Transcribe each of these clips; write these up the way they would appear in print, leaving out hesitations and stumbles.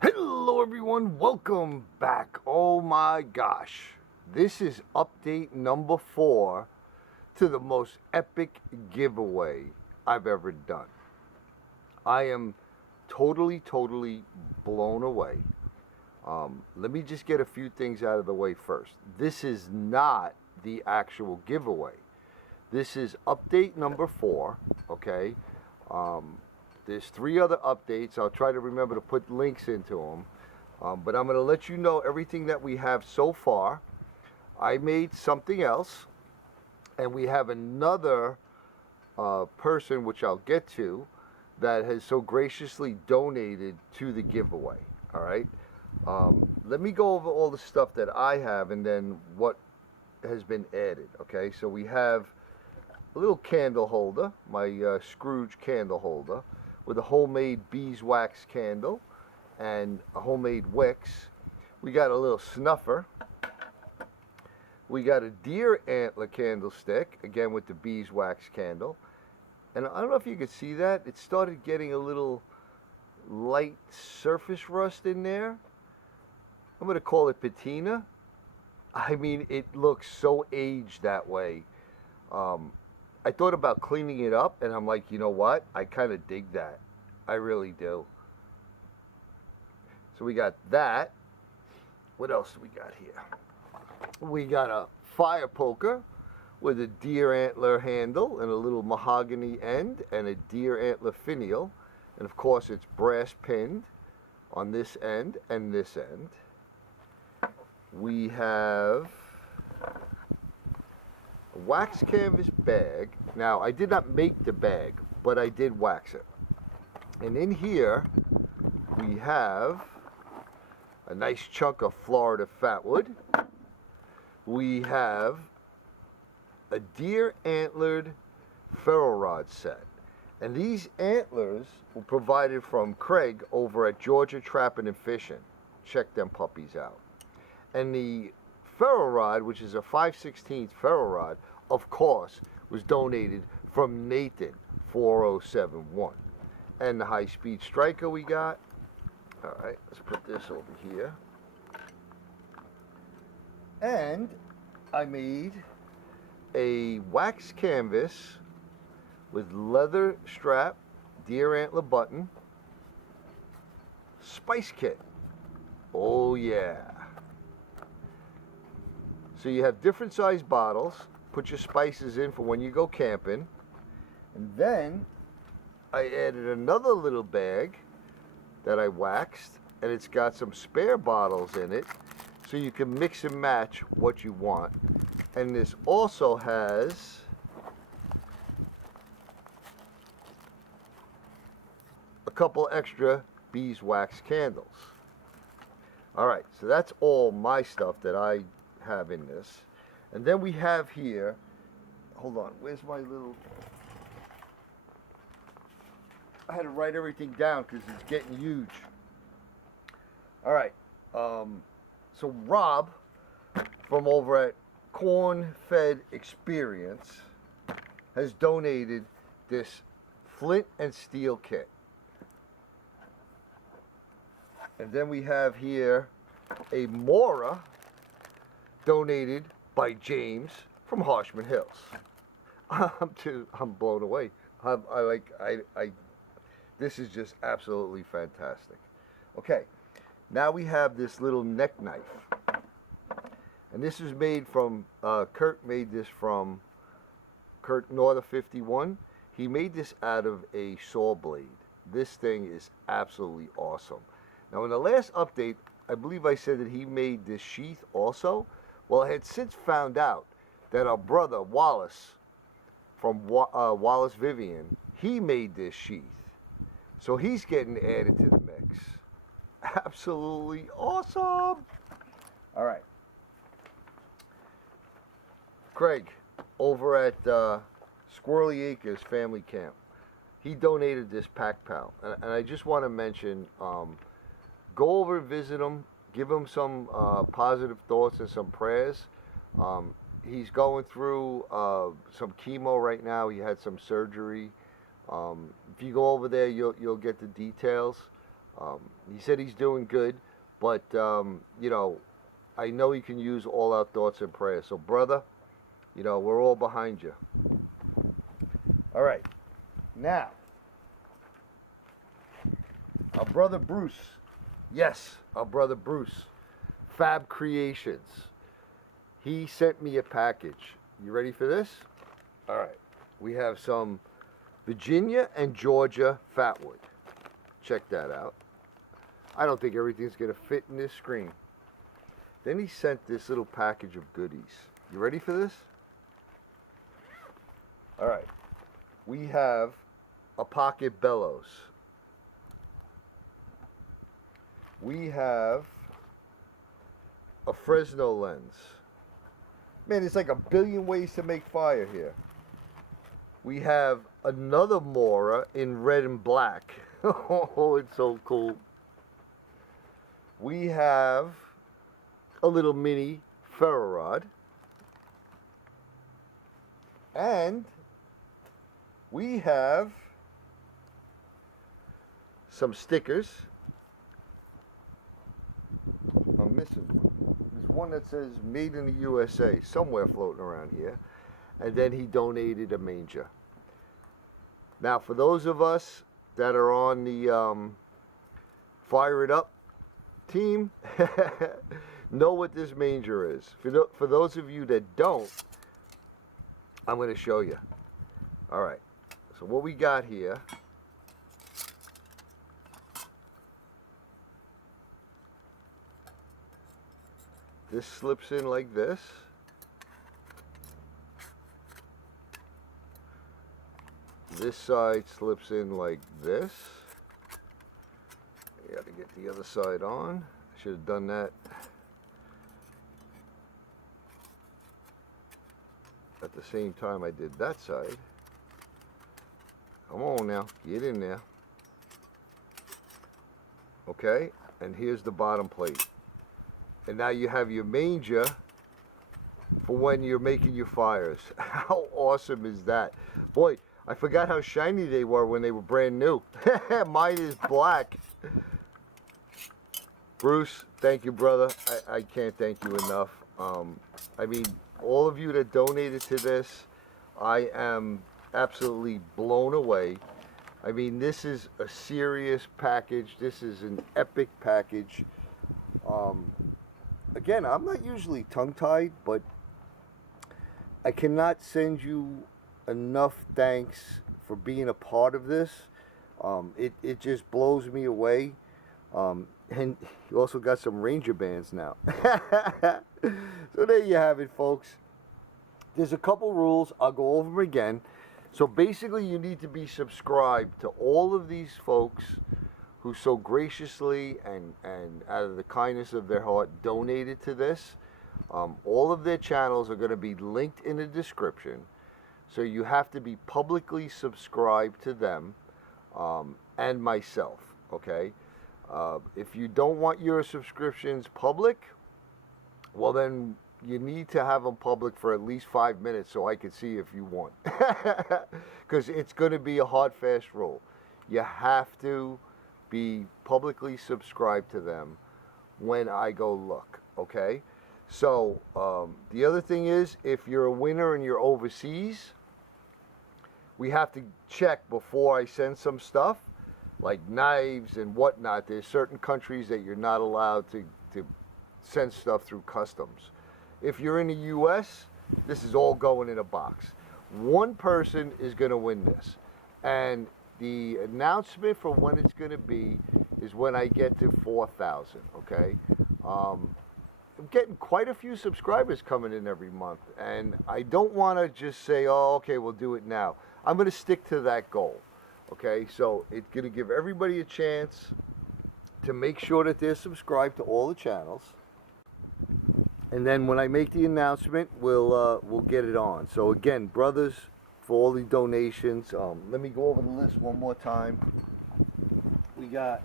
Hello everyone, welcome back. Oh my gosh, this is update number 4 to the most epic giveaway I've ever done. I am totally blown away. Let me just get a few things out of the way first. This is not the actual giveaway. This is update number 4, okay? There's 3 other updates. I'll try to remember to put links into them. But I'm going to let you know everything that we have so far. I made something else. And we have another person, which I'll get to, that has so graciously donated to the giveaway. All right? Let me go over all the stuff that I have and then what has been added. Okay? So we have a little candle holder, my Scrooge candle holder, with a homemade beeswax candle and a homemade wicks. We got a little snuffer. We got a deer antler candlestick, again with the beeswax candle. And I don't know if you can see that. It started getting a little light surface rust in there. I'm going to call it patina. I mean, it looks so aged that way. I thought about cleaning it up, and I'm like, you know what? I kind of dig that. I really do. So we got that. What else do we got here? We got a fire poker with a deer antler handle and a little mahogany end and a deer antler finial. And of course, it's brass pinned on this end and this end. We have a wax canvas bag. Now, I did not make the bag, but I did wax it. And in here, we have a nice chunk of Florida fatwood. We have a deer antlered ferro rod set. And these antlers were provided from Craig over at Georgia Trapping and Fishing. Check them puppies out. And the ferro rod, which is a 5/16 ferro rod, of course, was donated from Nathan 4071. And the high-speed striker we got. All right, let's put this over here. And I made a wax canvas with leather strap, deer antler button, spice kit. Oh yeah. So you have different size bottles. Put your spices in for when you go camping. And then I added another little bag that I waxed, and it's got some spare bottles in it, so you can mix and match what you want. And this also has a couple extra beeswax candles. All right, so that's all my stuff that I have in this. And then we have here, hold on, where's my little, I had to write everything down because it's getting huge. All right, so Rob from over at Corn Fed Experience has donated this flint and steel kit. And then we have here a Mora donated by James from Harshman Hills. I'm blown away. This is just absolutely fantastic. Okay, now we have this little neck knife. And this is made from, Kirk made this from Kirk North 51. He made this out of a saw blade. This thing is absolutely awesome. Now in the last update, I believe I said that he made this sheath also. Well, I had since found out that our brother Wallace from Wallace Vivian, he made this sheath. So he's getting added to the mix. Absolutely awesome. All right. Craig, over at Squirrelly Acres Family Camp, he donated this Pack Pal. And I just want to mention, go over and visit him. Give him some positive thoughts and some prayers. He's going through some chemo right now. He had some surgery. If you go over there, you'll get the details. He said he's doing good, but you know, I know he can use all our thoughts and prayers. So, brother, you know, we're all behind you. All right, now our brother Bruce. Yes, our brother Bruce. Fab Creations. He sent me a package. You ready for this? All right. We have some Virginia and Georgia fatwood. Check that out. I don't think everything's going to fit in this screen. Then he sent this little package of goodies. You ready for this? All right. We have a pocket bellows. We have a Fresno lens. Man, it's like a billion ways to make fire here. We have another Mora in red and black. Oh, it's so cool. We have a little mini ferro rod. And we have some stickers. I'm missing one. There's one that says Made in the USA somewhere floating around here. And then he donated a manger. Now, for those of us that are on the Fire It Up team, know what this manger is. For those of you that don't, I'm going to show you. All right. So what we got here, this slips in like this. This side slips in like this. You got to get the other side on. I should have done that at the same time I did that side. Come on now, get in there. Okay, and here's the bottom plate. And now you have your manger for when you're making your fires. How awesome is that? Boy, I forgot how shiny they were when they were brand new. Mine is black. Bruce, thank you, brother. I can't thank you enough. I mean, all of you that donated to this, I am absolutely blown away. I mean, this is a serious package. This is an epic package. Again, I'm not usually tongue-tied, but I cannot send you enough thanks for being a part of this. It just blows me away. And you also got some Ranger bands now. So there you have it, folks. There's a couple rules. I'll go over them again. So basically, you need to be subscribed to all of these folks who so graciously and out of the kindness of their heart donated to this. All of their channels are going to be linked in the description. So you have to be publicly subscribed to them and myself, okay? If you don't want your subscriptions public, well then you need to have them public for at least 5 minutes so I can see if you want. Because it's going to be a hard, fast rule. You have to be publicly subscribed to them when I go look, okay? So the other thing is, if you're a winner and you're overseas, we have to check before I send some stuff, like knives and whatnot. There's certain countries that you're not allowed to send stuff through customs. If you're in the U.S., this is all going in a box. One person is going to win this. And the announcement for when it's going to be is when I get to 4,000, okay? I'm getting quite a few subscribers coming in every month. And I don't want to just say, oh, okay, we'll do it now. I'm going to stick to that goal, okay? So it's going to give everybody a chance to make sure that they're subscribed to all the channels. And then when I make the announcement, we'll get it on. So again, brothers, for all the donations, let me go over the list one more time. We got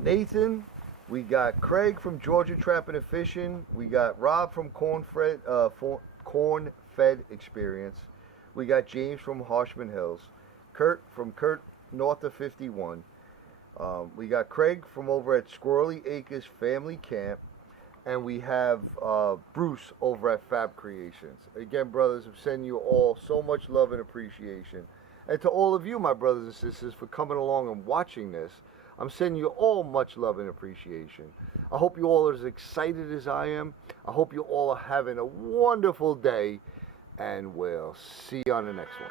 Nathan, we got Craig from Georgia Trapping and Fishing, we got Rob from Corn Fed Experience, We got James from Harshman Hills. Kirk North of 51. We got Craig from over at Squirrelly Acres Family Camp. And we have Bruce over at Fab Creations. Again, brothers, I'm sending you all so much love and appreciation. And to all of you, my brothers and sisters, for coming along and watching this, I'm sending you all much love and appreciation. I hope you all are as excited as I am. I hope you all are having a wonderful day. And we'll see you on the next one.